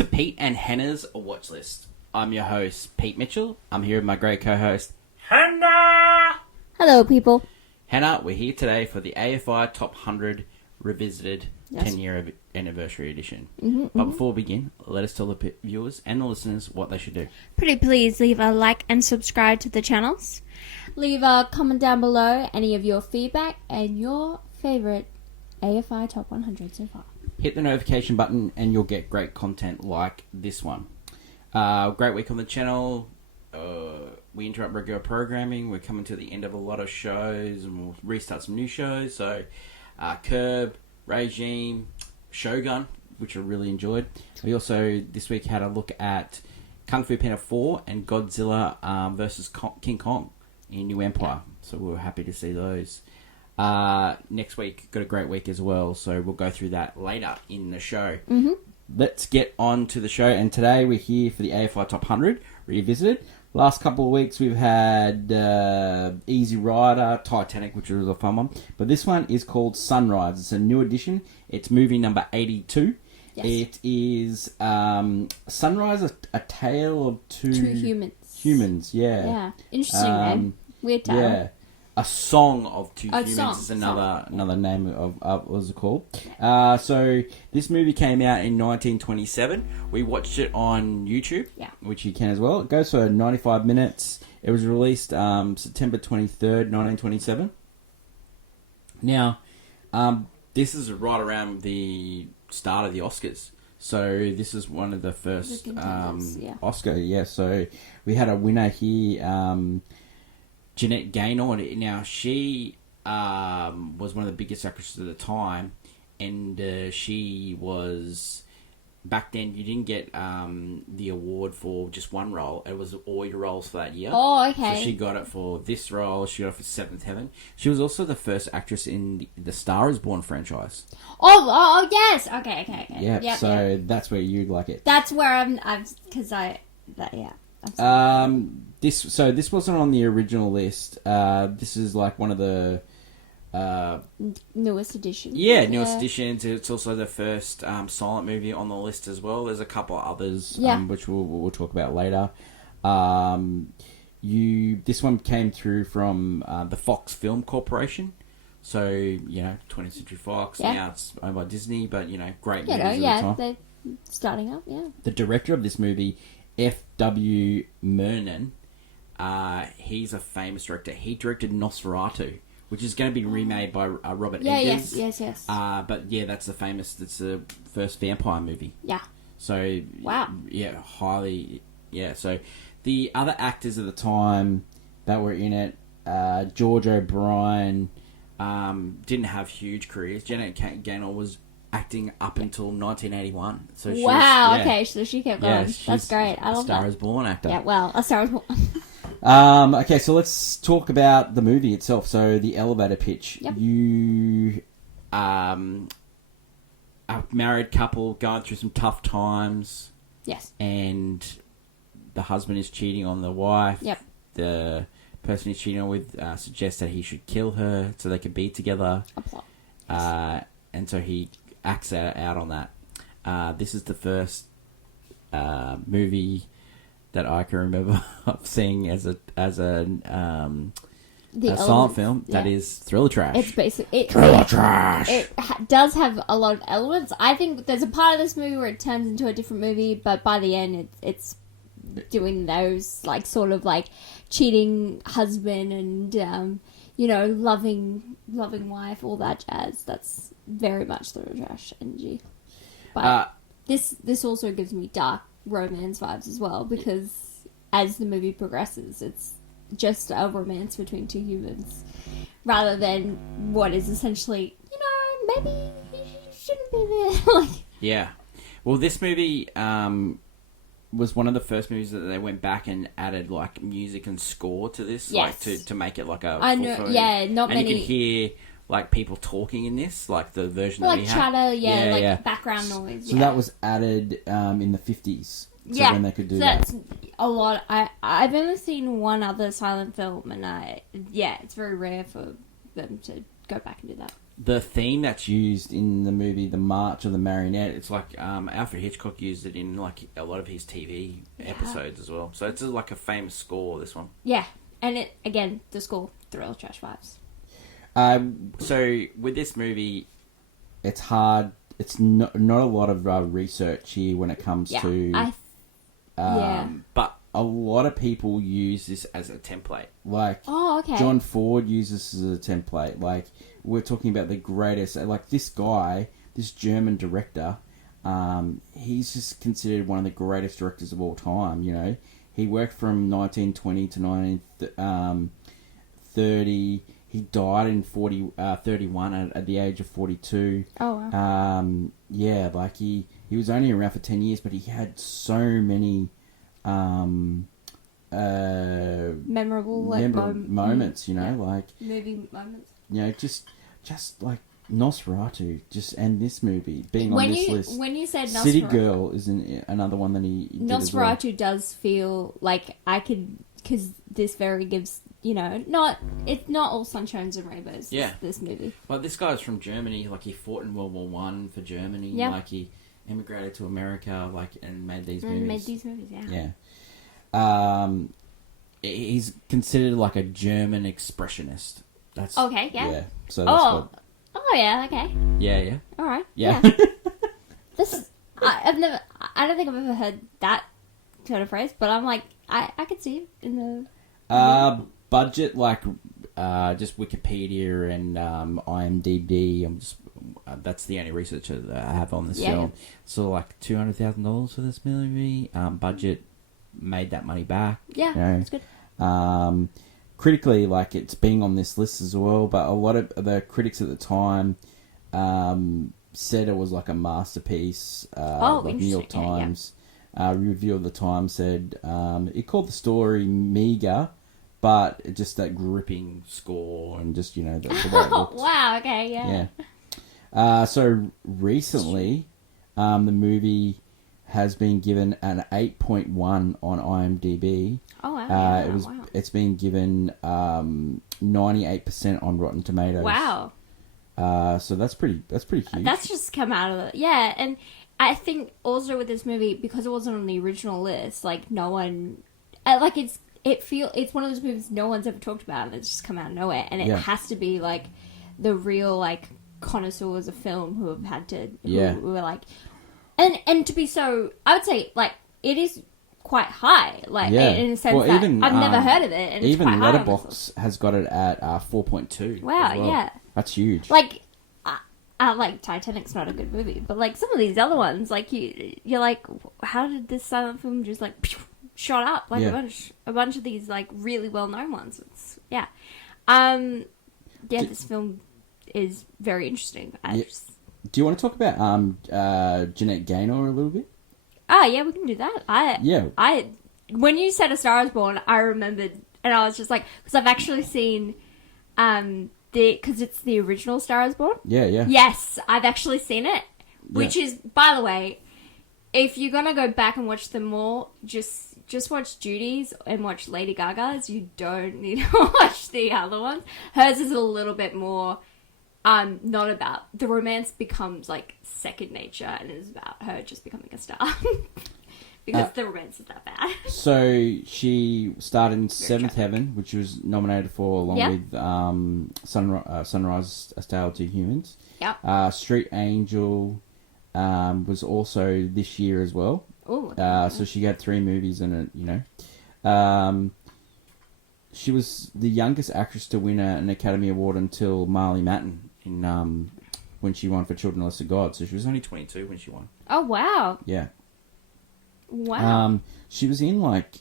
to Pete and Hannah's Watch List. I'm your host, Pete Mitchell. I'm here with my great co-host, Hannah! Hello, people. Hannah, we're here today for the AFI Top 100 Revisited 10-year anniversary edition. But before we begin, let us tell the viewers and the listeners what they should do. Pretty please leave a like and subscribe to the channels. Leave a comment down below any of your feedback and your favourite AFI Top 100 so far. Hit the notification button and you'll get great content like this one. Great week on the channel. We interrupt regular programming. We're coming to the end of a lot of shows and we'll restart some new shows. So, Curb, Regime, Shogun, which I really enjoyed. We also, this week, had a look at Kung Fu Panda 4 and Godzilla versus King Kong in New Empire. So we were happy to see those. Next week, got a great week as well. So we'll go through that later in the show. Let's get on to the show. And today we're here for the AFI Top 100 Revisited. Last couple of weeks we've had Easy Rider, Titanic, which was a fun one. But this one is called Sunrise. It's a new edition. It's movie number 82. Yes. It is Sunrise, a tale of two humans. Yeah. Interesting name. Weird title. Yeah. A Song of Two Humans is another name of what was it called. So this movie came out in 1927. We watched it on YouTube, which you can as well. It goes for 95 minutes. It was released September 23rd, 1927. Now, this is right around the start of the Oscars. So this is one of the first Oscar. Yeah, so we had a winner here, Jeanette Gaynor. Now, she was one of the biggest actresses at the time, and she was... Back then, you didn't get the award for just one role. It was all your roles for that year. Oh, okay. So she got it for this role. She got it for Seventh Heaven. She was also the first actress in the Star is Born franchise. Oh, yes. Okay. Yeah, that's where you'd like it. That's where This wasn't on the original list. This is like one of the newest editions. Yeah, newest editions. It's also the first silent movie on the list as well. There's a couple of others, which we'll talk about later. This one came through from the Fox Film Corporation. So, 20th Century Fox. Yeah. Now it's owned by Disney, but, great movies at the time. They're starting up, The director of this movie, F.W. Murnau, he's a famous director. He directed Nosferatu, which is going to be remade by Robert Eggers. Yes. That's the first vampire movie. Yeah. So, wow. Yeah, highly, yeah. So, the other actors at the time that were in it, George O'Brien, didn't have huge careers. Janet Gaynor was acting up until 1981. So okay, so she kept going. Yeah, that's great. I love that. A Star is Born actor. Yeah, well, A Star is Born. Okay, so let's talk about the movie itself. So the elevator pitch. Yep. You, a married couple going through some tough times. Yes. And the husband is cheating on the wife. Yep. The person he's cheating on with suggests that he should kill her so they can be together. A plot. And so he acts out on that. This is the first movie that I can remember seeing as a silent film that is thriller trash. It's basically thriller trash. It does have a lot of elements. I think there's a part of this movie where it turns into a different movie, but by the end, it's doing those sort of cheating husband and loving wife, all that jazz. That's very much thriller trash energy. But this also gives me dark romance vibes as well, because as the movie progresses, it's just a romance between two humans rather than what is essentially, maybe he shouldn't be there. Yeah. Well, this movie was one of the first movies that they went back and added music and score to this, to make it a. I know, not many. And you can hear people talking in this, the version that we had. Chatter, background noise. So that was added in the 50s. So when they could do that. That's a lot. I've only seen one other silent film, and it's very rare for them to go back and do that. the theme that's used in the movie, the March of the Marionette, it's like Alfred Hitchcock used it in like a lot of his TV episodes as well. So it's like a famous score. This one. Yeah, and it again the score thrill trash vibes. So with this movie, it's hard. It's not a lot of research here when it comes to. But a lot of people use this as a template. Like, John Ford uses this as a template. Like, we're talking about the greatest. Like, this guy, this German director, he's just considered one of the greatest directors of all time, you know. He worked from 1920 to 1930. He died in 31 at the age of 42. Oh, wow. Like, he was only around for 10 years, but he had so many... memorable moments, you know, like movie moments. You know, just like Nosferatu, and this movie being on this list. When you said Nosferatu, City Girl is another one that he did Nosferatu as well. does feel like I could, because this very gives, you know, it's not all sunshines and rainbows. Yeah, this movie. Like, this guy's from Germany. Like, he fought in World War One for Germany. Yeah. Like, he immigrated to America, like, and made these movies. Yeah. He's considered like a German expressionist. That's okay. Yeah. Yeah. So that's Oh yeah. Okay. Yeah. All right. Yeah. This I don't think I've ever heard that kind of phrase, but I'm like I could see it in the budget, like just Wikipedia and IMDb. That's the only research that I have on this film. So like $200,000 for this movie. Budget made that money back. Yeah, you know. that's good. Critically, like, it's being on this list as well, but a lot of the critics at the time said it was like a masterpiece. Like New York Times review of the time said it called the story meager, but just that gripping score and just, you know, the way it looked. Wow, okay, yeah. So recently, the movie has been given an 8.1 on IMDb. Oh wow! It's been given 98% on Rotten Tomatoes. Wow! So that's pretty huge. That's just come out of it. Yeah, and I think also with this movie, because it wasn't on the original list, like no one, like it's one of those movies no one's ever talked about, and it's just come out of nowhere, and it has to be like the real like connoisseurs of film who have had to who are like. And to be so, I would say, like, it is quite high, like, in a sense that I've never heard of it. And even it's quite Letterboxd has got it at 4.2. Wow, yeah. That's huge. Like, like, Titanic's not a good movie, but, like, some of these other ones, like, you're like, how did this silent film just, like, shot up? Like, a bunch of these, like, really well-known ones. This film is very interesting. Do you want to talk about Jeanette Gaynor a little bit? Oh, yeah, we can do that. When you said A Star Is Born, I remembered, and I was just like, because I've actually seen, because it's the original Star Is Born. Yeah. Yes, I've actually seen it, which is, by the way, if you're going to go back and watch them all, just watch Judy's and watch Lady Gaga's. You don't need to watch the other ones. Hers is a little bit more... not about the romance becomes like second nature, and it's about her just becoming a star because the romance is that bad. So she starred in Seventh Heaven, which was nominated for along with Sunrise, A Tale of Two Humans. Yep. Street Angel was also this year as well. Ooh. So she had 3 movies in it. You know. She was the youngest actress to win an Academy Award until Marley Matlin in when she won for Children of Lesser God. So she was only 22 when she won. Oh wow! Yeah. Wow. She was in like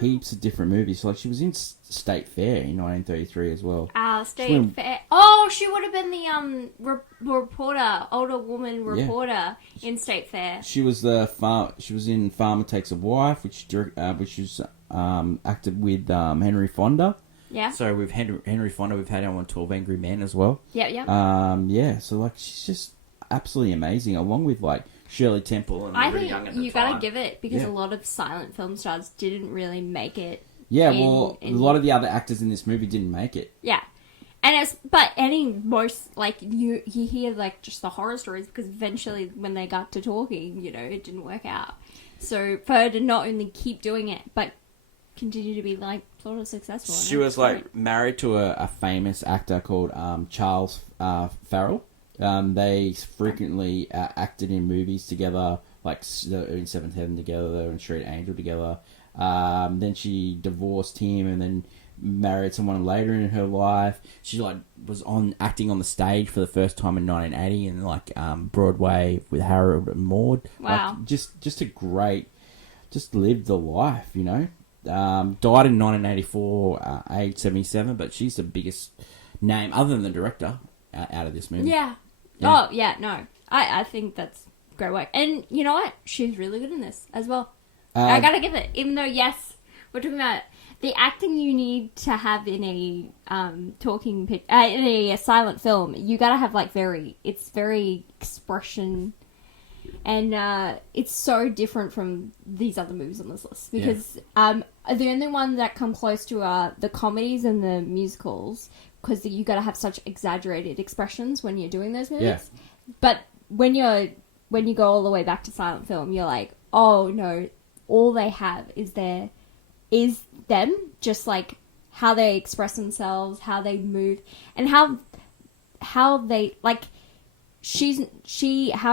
heaps of different movies. So, like, she was in State Fair in 1933 as well. State Fair. Oh, she would have been the reporter, older woman reporter in State Fair. She was She was in Farmer Takes a Wife, which was acted with Henry Fonda. Yeah. So with Henry Fonda, we've had him on 12 Angry Men as well. Yeah. So like, she's just absolutely amazing, along with like Shirley Temple and I really think young at the you time. gotta give it, because a lot of silent film stars didn't really make it. Yeah, a lot of the other actors in this movie didn't make it. Yeah, but any most, like, you hear, like, just the horror stories, because eventually when they got to talking, you know, it didn't work out. So for her to not only keep doing it, but continue to be, like, sort of successful. She was, like, married to a famous actor called Charles Farrell. They frequently acted in movies together, like in Seventh Heaven together and Street Angel together. Then she divorced him and then married someone later in her life. She, like, was acting on the stage for the first time in 1980 and, like, Broadway with Harold and Maude. Wow. Like, just a great, just lived the life, you know. Died in 1984, age 77, but she's the biggest name, other than the director, out of this movie. Yeah. Oh, yeah, no. I think that's great work. And you know what? She's really good in this as well. I gotta give it. Even though, yes, we're talking about the acting you need to have in a in a silent film. You gotta have, like, it's very expression, and it's so different from these other movies on this list, because the only ones that come close to are the comedies and the musicals, because you gotta have such exaggerated expressions when you're doing those movies. Yeah. But when you go all the way back to silent film, you're like, oh no, all they have is them, just, like, how they express themselves, how they move, and how they, like, how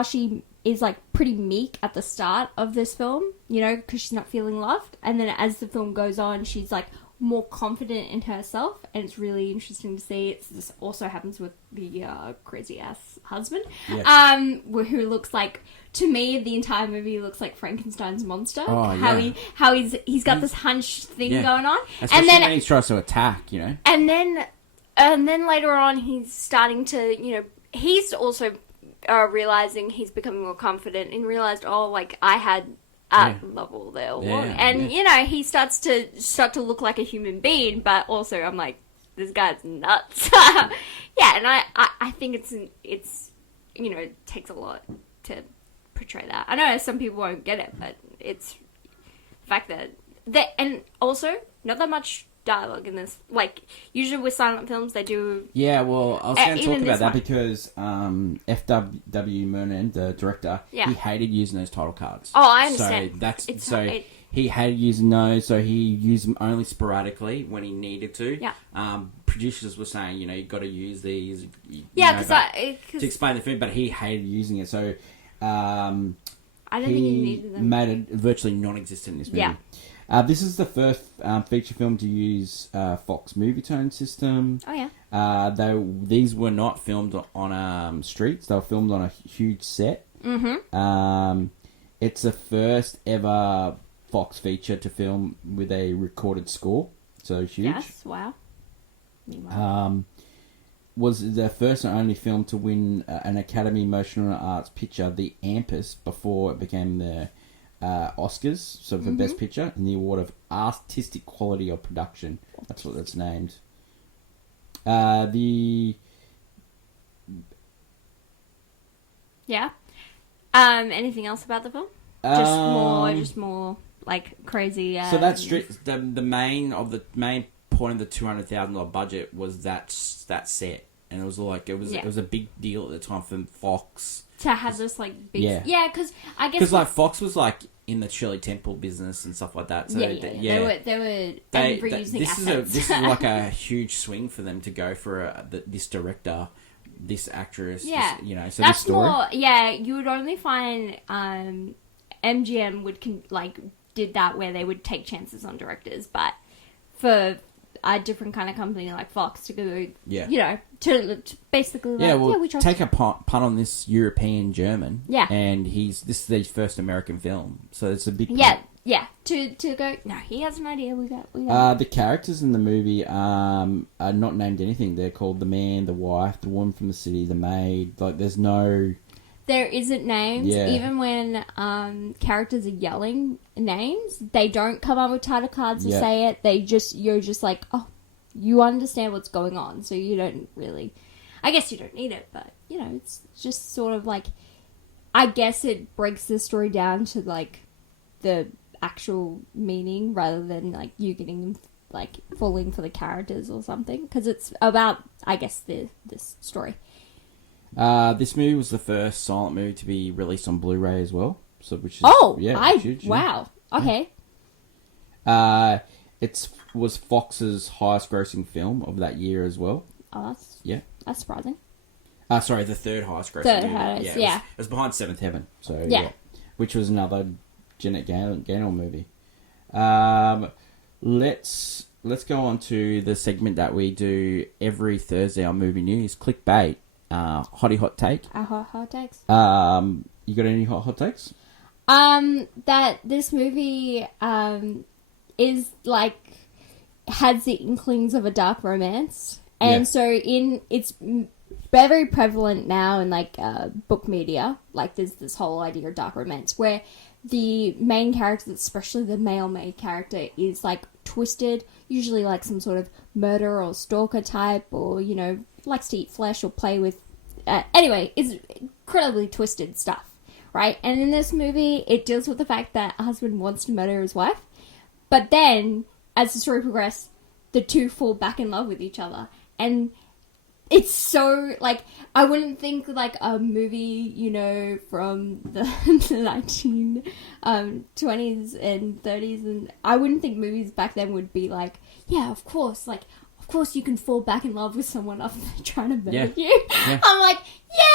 she is, like, pretty meek at the start of this film, you know, because she's not feeling loved, and then as the film goes on, she's, like, more confident in herself, and it's really interesting to see. This also happens with the crazy ass husband, who looks like, to me, the entire movie looks like Frankenstein's monster. Oh, yeah. How he's got this hunched thing going on, especially and then when he tries to attack, you know. And then later on, he's starting to, you know, he's also realizing he's becoming more confident, and realized, oh, like, I had level there all along. And you know, he starts to look like a human being, but also I'm like, this guy's nuts. Yeah, and I think it's you know, it takes a lot to portray that. I know some people won't get it, but it's the fact that and also not that much dialogue in this. Like, usually with silent films, they do. Yeah, well, I was going to talk about that one. because F.W. Murnau, the director, he hated using those title cards. Oh, I understand. So he hated using those, so he used them only sporadically when he needed to. Yeah. Producers were saying, you know, you've got to use these. Yeah, to explain the film, but he hated using it, so I don't think he needed them. Made it virtually non-existent in this movie. Yeah. This is the first feature film to use Fox Movie Tone system. Oh yeah. These were not filmed on streets; they were filmed on a huge set. Mm-hmm. It's the first ever Fox feature to film with a recorded score, so huge. Yes. Wow. Was the first and only film to win an Academy Motion Arts Picture, the AMPAS, before it became the Oscars, so for Best Picture, and the award of Artistic Quality of Production. That's what that's named. Yeah. Anything else about the film? Just more like crazy. So that's the main point of the $200,000 budget was that set, and it was like it was a big deal at the time for Fox to have this, like, big because I guess like Fox was, like, in the Shirley Temple business and stuff like that. So they were reusing assets. This is like a huge swing for them to go for this director, this actress. Yeah, this, you know, so that's this story. more. Yeah, you would only find MGM did that, where they would take chances on directors, but for a different kind of company like Fox to go, you know, to basically, we trust take a punt on this European German, and this is his first American film, so it's a big punt. to go. No, he has an idea. We got. The characters in the movie are not named anything. They're called the man, the wife, the woman from the city, the maid. Like, there's no. There isn't names. Yeah. Even when characters are yelling names, they don't come up with title cards to say it. You're just like, oh, you understand what's going on, so you don't really. I guess you don't need it, but you know, it's just sort of like, I guess it breaks the story down to, like, the actual meaning rather than, like, you getting like falling for the characters or something, because it's about, I guess, this story. This movie was the first silent movie to be released on Blu-ray as well. So, which is huge, wow, okay. It was Fox's highest-grossing film of that year as well. Oh, that's surprising. Sorry, the third highest-grossing. Third movie. highest, It was behind Seventh Heaven. So which was another Janet Gaynor movie. Let's go on to the segment that we do every Thursday on Movie News. Clickbait. Hottie hot take. Hot takes. You got any hot takes? That this movie is like has the inklings of a dark romance, and so it's very prevalent now in like book media. Like there's this whole idea of dark romance where the main character, especially the male main character, is like twisted, usually like some sort of murderer or stalker type, or likes to eat flesh or play with. Anyway, it's incredibly twisted stuff, right? And in this movie, it deals with the fact that a husband wants to murder his wife, but then as the story progresses, the two fall back in love with each other, and it's so, like, I wouldn't think, like, a movie, from the 1920s and 30s, and I wouldn't think movies back then would be like, yeah, of course you can fall back in love with someone after they're trying to murder you. Yeah. I'm like, no!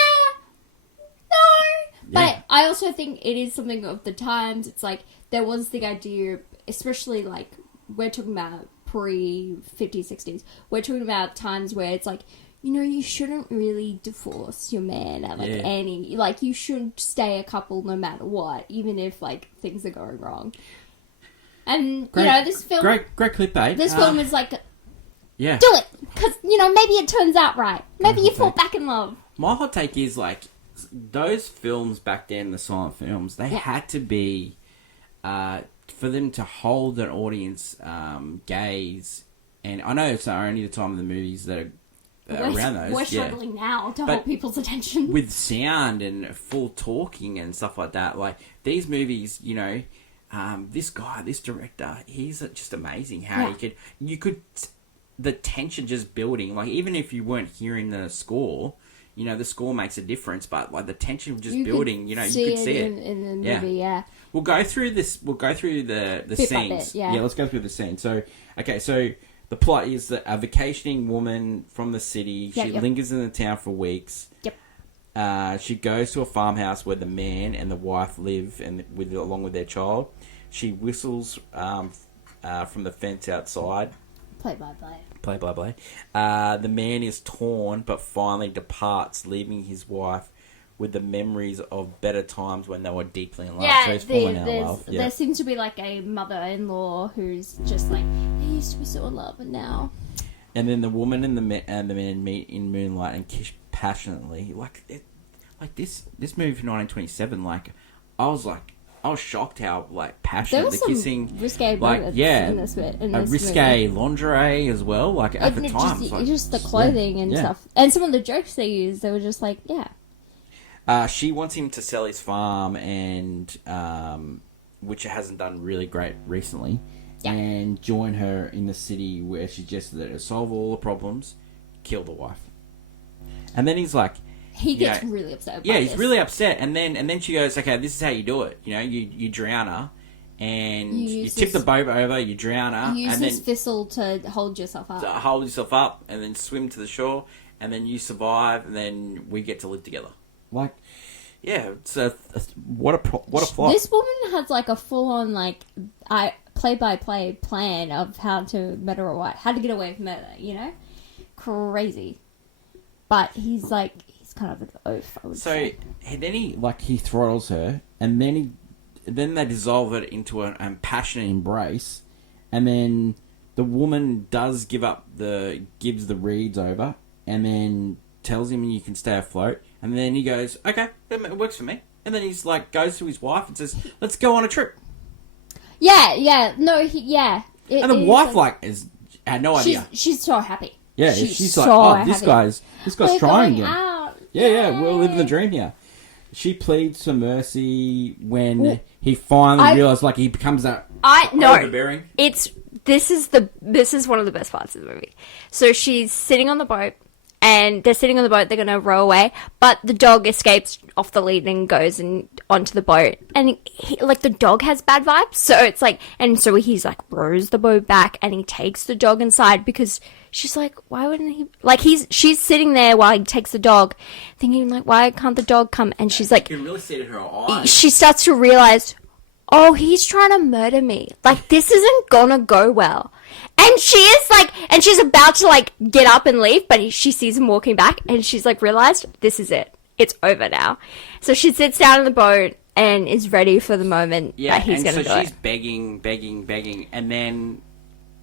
But I also think it is something of the times. It's like, there was the idea, especially, like, we're talking about pre-50s, 60s, we're talking about times where it's like, you shouldn't really divorce your man at, any... Like, you should stay a couple no matter what, even if, like, things are going wrong. And, this film... Great clickbait. This film is like... Yeah. Do it! Because, maybe it turns out right. Maybe you fall back in love. My hot take is, like, those films back then, the silent films, they had to be... for them to hold an audience gaze... And I know it's not only the time of the movies that are... around those, we're struggling now to hold people's attention with sound and full talking and stuff like that. Like these movies, this director, he's just amazing. How you could, the tension just building. Like even if you weren't hearing the score, the score makes a difference. But like the tension just building, you could see it in the movie. Yeah, we'll go through this. We'll go through the scenes. Let's go through the scene. So the plot is that a vacationing woman from the city, she lingers in the town for weeks. Yep. She goes to a farmhouse where the man and the wife live, and along with their child. She whistles from the fence outside. Play by play. The man is torn, but finally departs, leaving his wife with the memories of better times when they were deeply in love. So he's fallen out of love. There seems to be like a mother-in-law who's just like, they used to be so in love, and now... And then the woman and the man meet in moonlight and kiss passionately. This movie from 1927, I was shocked how passionate the kissing. There was some risque moments in this bit. Risque lingerie as well. At the time, just the clothing and stuff, and some of the jokes they used, they were just like, she wants him to sell his farm, and which it hasn't done really great recently, and join her in the city where she suggested that to solve all the problems, kill the wife. And then he's like, he gets really upset. He's really upset, and then she goes, "Okay, this is how you do it. You drown her, and you tip the boat over, you drown her, you use and this then thistle to hold yourself up, and then swim to the shore, and then you survive, and then we get to live together." It's what a plot. This woman has a full on play-by-play plan of how to murder a wife, how to get away from murder. Crazy. But he's kind of an oaf, I would say. So then he throttles her, and then they dissolve it into a passionate embrace, and then the woman does gives the reeds over, and then tells him you can stay afloat. And then he goes, okay, it works for me. And then he's goes to his wife and says, let's go on a trip. Yeah. No, and the wife had no idea. She's so happy. Yeah, she's like, oh, happy. This guy's trying again. Out. Yeah, we're living the dream here. She pleads for mercy when he finally realized he becomes that overbearing. It's this is one of the best parts of the movie. So she's sitting on the boat, and they're sitting on the boat. They're gonna row away, but the dog escapes off the lead and goes and onto the boat. And the dog has bad vibes. So it's like, and so he's like rows the boat back, and he takes the dog inside because she's like, why wouldn't he? Like she's sitting there while he takes the dog, thinking like, why can't the dog come? And she's like, you can really see it in her eyes. She starts to realize, oh, he's trying to murder me. Like, this isn't gonna go well. And she is like, and she's about to like get up and leave, but she sees him walking back, and she's like realized, this is it. It's over now. So she sits down in the boat and is ready for the moment that he's going to do it. So she's begging, and then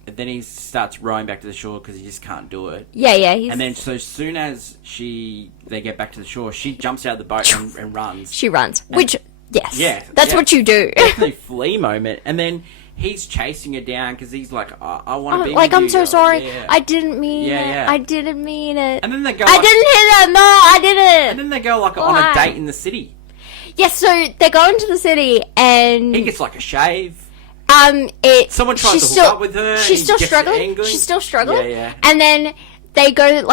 he starts rowing back to the shore because he just can't do it. Yeah. And then so as soon as they get back to the shore, she jumps out of the boat and runs. She runs, which, yes, that's what you do. Definitely flee moment. And then he's chasing her down because he's like, I want to be like, with you. I'm so sorry. Yeah. I didn't mean it. Yeah. I didn't mean it. And then they go, I didn't hit her. No, I didn't. And then they go like on a date in the city. Yes, so they go into the city, and he gets like a shave. Someone tries to hook up with her. She's still struggling. She's still struggling. Yeah. And then they go to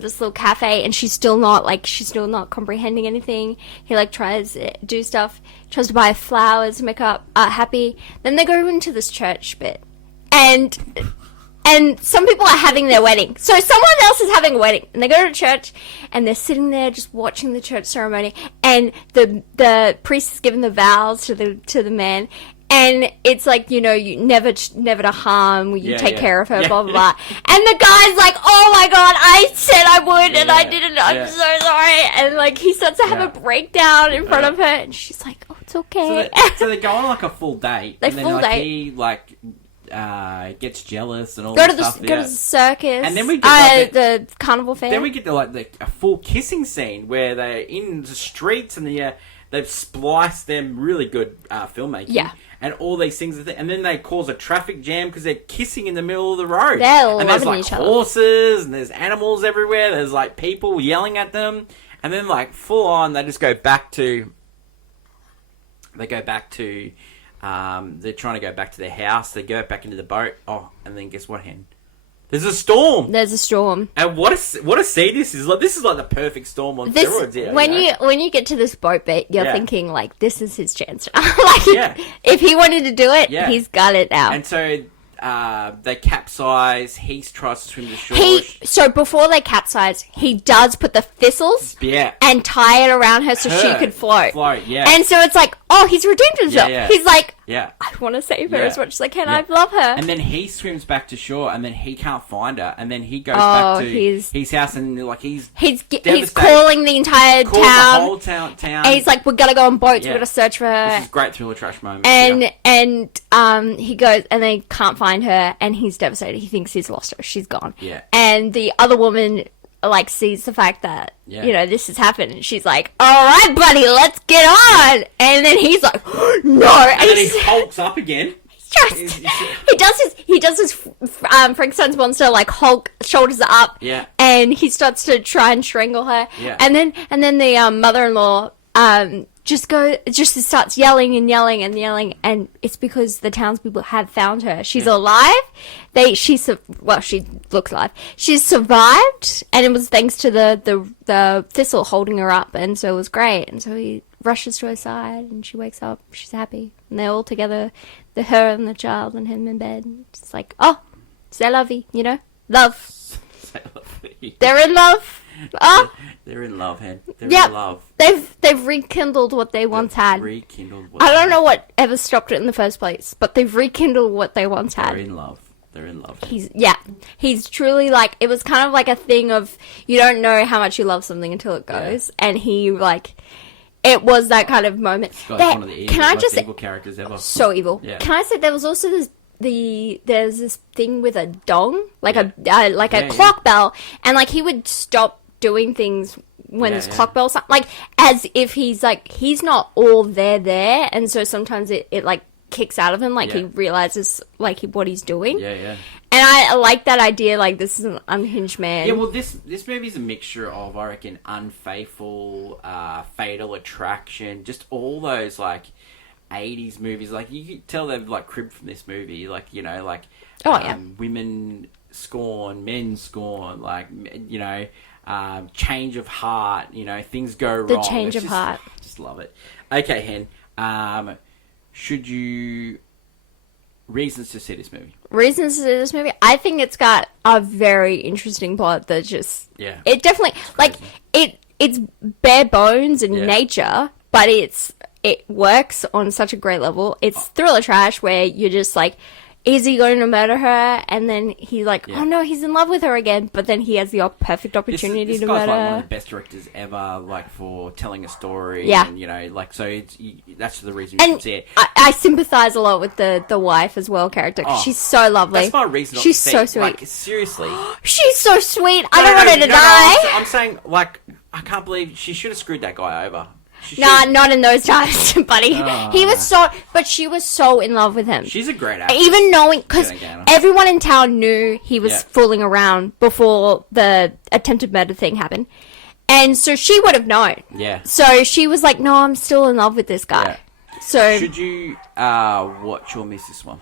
this little cafe, and she's still not comprehending anything. He like tries to do stuff, tries to buy flowers to make her happy. Then they go into this church bit, and some people are having their wedding. So someone else is having a wedding, and they go to church, and they're sitting there just watching the church ceremony, and the priest is giving the vows to the man. And it's like, you never to harm, you take care of her, blah, blah, blah. And the guy's like, oh my god, I said I would, and I didn't, I'm so sorry. And like, he starts to have a breakdown in front of her, and she's like, oh, it's okay. So they go on like a full date. He like, gets jealous and all that stuff. Go to the circus. And then we get the carnival fair. Then we get to a full kissing scene where they're in the streets, and they've spliced them really good filmmaking. Yeah. And all these things, and then they cause a traffic jam because they're kissing in the middle of the road. And there's each other. Horses, and there's animals everywhere. There's like people yelling at them, and then like full on, they just go back to. They're trying to go back to their house. They go back into the boat. Oh, and then guess what, Hen? There's a storm. And what a scene this is. Like, this is like the perfect storm on steroids. Yeah, when you get to this boat bit, you're thinking like, this is his chance. If he wanted to do it, he's got it now. And so they capsize. He tries to swim to the shore. So before they capsize, he does put the thistles and tie it around her so she could float. And so it's like, oh, he's redeemed himself. He's like, I want to save her as much as I can. I love her. And then he swims back to shore, and then he can't find her, and then he goes back to his house, and like he's calling the entire town. The whole town. And he's like, we gotta go on boats. We gotta search for her. This is great thriller trash moment. And he goes, and they can't find her, and he's devastated. He thinks he's lost her. She's gone. Yeah. And the other woman like sees the fact that this has happened, and she's like, all right, buddy, let's get on. And then he's like, no. And then he hulks up again. He does his Frankenstein's monster like Hulk shoulders up. Yeah. And he starts to try and strangle her. Yeah. And then the mother-in-law just starts yelling, and it's because the townspeople have found her. She's alive. She looks alive. She's survived, and it was thanks to the thistle holding her up, and so it was great. And so he rushes to her side, and she wakes up. She's happy, and they're all together. Her and the child and him in bed. It's like, oh, c'est la vie, love. They're in love. Oh, they're in love, Hen. They're in love. They've rekindled what they once had. I don't know what ever stopped it in the first place, but they've rekindled what they once had. They're in love. He's truly like, it was kind of like a thing of, you don't know how much you love something until it goes, and he like, it was that kind of moment. One of the evil characters ever. So evil. Yeah. Can I say there was also there's this thing with a dong, like a clock bell, and like he would stop doing things when his clock bell sound, like as if he's not all there, and so sometimes it like kicks out of him, like he realizes like what he's doing. And I like that idea, like, this is an unhinged man. Yeah, well, this movie's a mixture of, I reckon, unfaithful, fatal attraction, just all those, like, 80s movies. Like, you could tell they've, like, cribbed from this movie. Like, you know, like... women scorn, men scorn, like, you know... change of heart, you know, things go wrong. The change of heart. I just love it. Okay, Hen. Should you... Reasons to see this movie. Reasons to see this movie? I think it's got a very interesting plot that just... Yeah. It definitely... Like, it's bare bones in nature, but it works on such a great level. It's thriller trash where you're just like... Is he going to murder her? And then he's like, oh no, he's in love with her again. But then he has the perfect opportunity to murder her. This guy's like one of the best directors ever, like, for telling a story. Yeah. And, you know, like, so that's the reason you should see it. I sympathise a lot with the wife as well, character. Cause she's so lovely. That's my reason not she's to see so it. sweet. Like, seriously. She's so sweet. I don't want her to die. I'm saying, like, I can't believe she should have screwed that guy over. Nah, not in those times, buddy. He was but she was so in love with him. She's a great actress. Even knowing, because everyone in town knew he was fooling around before the attempted murder thing happened. And so she would have known. Yeah. So she was like, no, I'm still in love with this guy. Yeah. So should you watch or miss this one?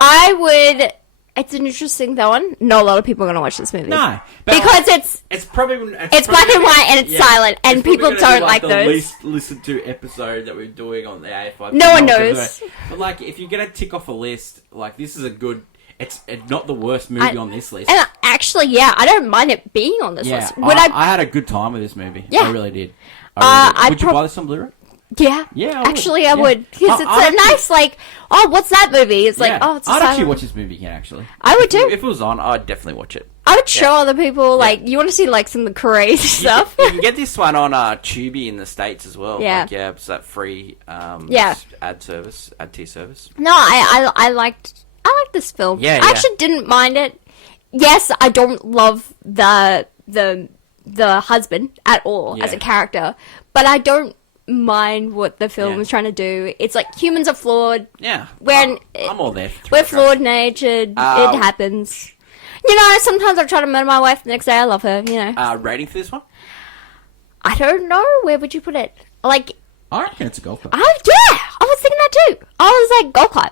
I would... It's an interesting one. Not a lot of people are going to watch this movie. No. Because it's black and white and it's silent and people don't like those. The least listened to episode that we're doing on the AFI. No one knows. But, like, if you're going to tick off a list, like, this is a good... It's not the worst movie on this list. And actually, I don't mind it being on this list. I had a good time with this movie. Yeah. I really did. Would you buy this on Blu-ray? Yeah. Yeah, I would. Because it's a nice, like, oh, what's that movie? It's like, it's a I'd actually watch this movie again, actually. I would too. If it was on, I'd definitely watch it. I would show other people, like, you want to see, like, some of the crazy stuff? You can get this one on Tubi in the States as well. Yeah. Like, it's that free ad tier service. No, I liked this film. Yeah, I actually didn't mind it. Yes, I don't love the husband at all as a character, but I don't mind what the film was trying to do. It's like humans are flawed. Yeah. I'm all there. We're flawed natured. It happens. You know, sometimes I try to murder my wife. The next day I love her. You know. Rating for this one? I don't know. Where would you put it? Like, I reckon it's a golf club. I was thinking that too. I was like golf club.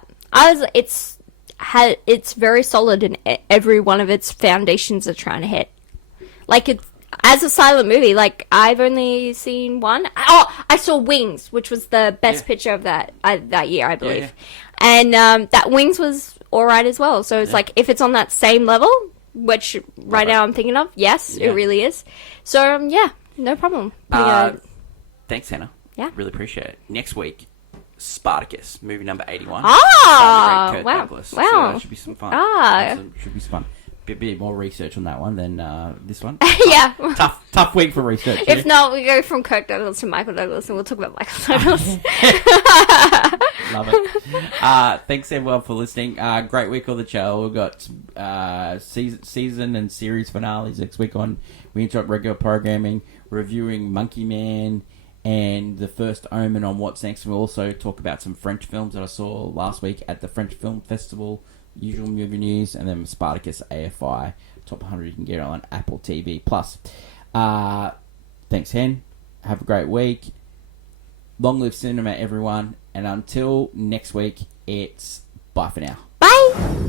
It's very solid in every one of its foundations are trying to hit. Like, it's as a silent movie, like, I've only seen one. Oh, I saw Wings, which was the best picture of that year, I believe. And that Wings was alright as well. So it's like, if it's on that same level, which now I'm thinking of, yes, it really is. So, no problem. Thanks, Hannah. Yeah. Really appreciate it. Next week, Spartacus, movie number 81. Wow. Douglas. So that should be some fun. Should be some fun. Bit more research on that one than this one. Yeah. Tough week for research. If not, we go from Kirk Douglas to Michael Douglas, and we'll talk about Michael Douglas. Love it. Thanks everyone for listening. Great week on the channel. We've got season and series finales next week on We Interrupt Regular Programming, reviewing Monkey Man and The First Omen on What's Next. We'll also talk about some French films that I saw last week at the French Film Festival. Usual movie news, and then Spartacus AFI Top 100 you can get on Apple TV Plus. Thanks, Hen. Have a great week. Long live cinema, everyone. And until next week, it's bye for now. Bye.